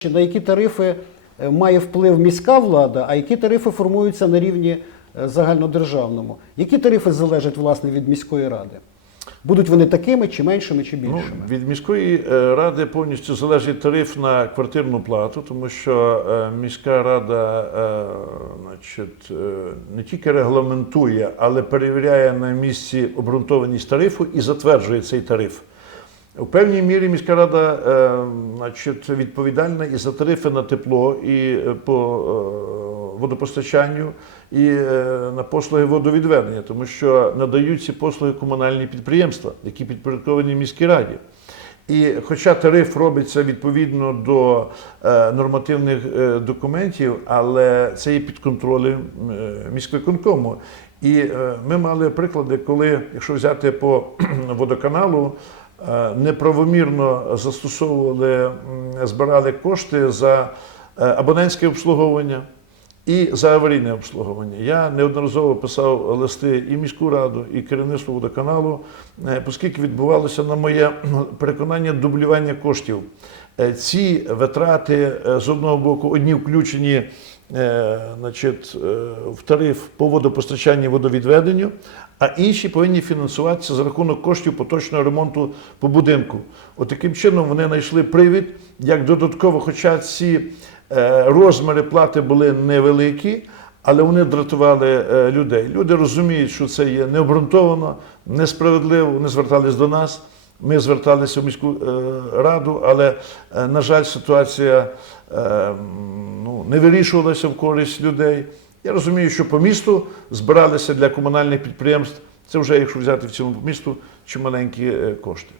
Чи на які тарифи е, має вплив міська влада, а які тарифи формуються на рівні е, загальнодержавному? Які тарифи залежать власне від міської ради? Будуть вони такими, чи меншими, чи Ну, більшими? від міської е, ради повністю залежить тариф на квартирну плату, тому що міська рада значить, не тільки регламентує, але перевіряє на місці обґрунтованість тарифу і затверджує цей тариф. У певній мірі міська рада е, значить, відповідальна і за тарифи на тепло, і е, по е, водопостачанню, і на послуги водовідведення, тому що надають ці послуги комунальні підприємства, які підпорядковані міській раді. І хоча тариф робиться відповідно до нормативних документів, але це є під контролем міськвиконкому. І ми мали приклади, коли, якщо взяти по водоканалу, неправомірно застосовували, збирали кошти за е, абонентське обслуговування. І за аварійне обслуговування. Я неодноразово писав листи і міську раду, і керівництво водоканалу, е, оскільки відбувалося, на моє переконання, дублювання коштів. Е, Ці витрати е, з одного боку одні включені е, значить, е, в тариф по водопостачанню і водовідведенню, а інші повинні фінансуватися за рахунок коштів поточного ремонту по будинку. От таким чином вони знайшли привід, як додатково, хоча ці е, розміри плати були невеликі, але вони дратували е, людей. Люди розуміють, що це є необґрунтовано, несправедливо. Вони звертались до нас. Ми зверталися в міську е, раду, але, е, на жаль, ситуація е, ну, не вирішувалася в користь людей. Я розумію, що по місту збиралися для комунальних підприємств. Це вже, якщо взяти в цілому по місту, чималенькі е, кошти.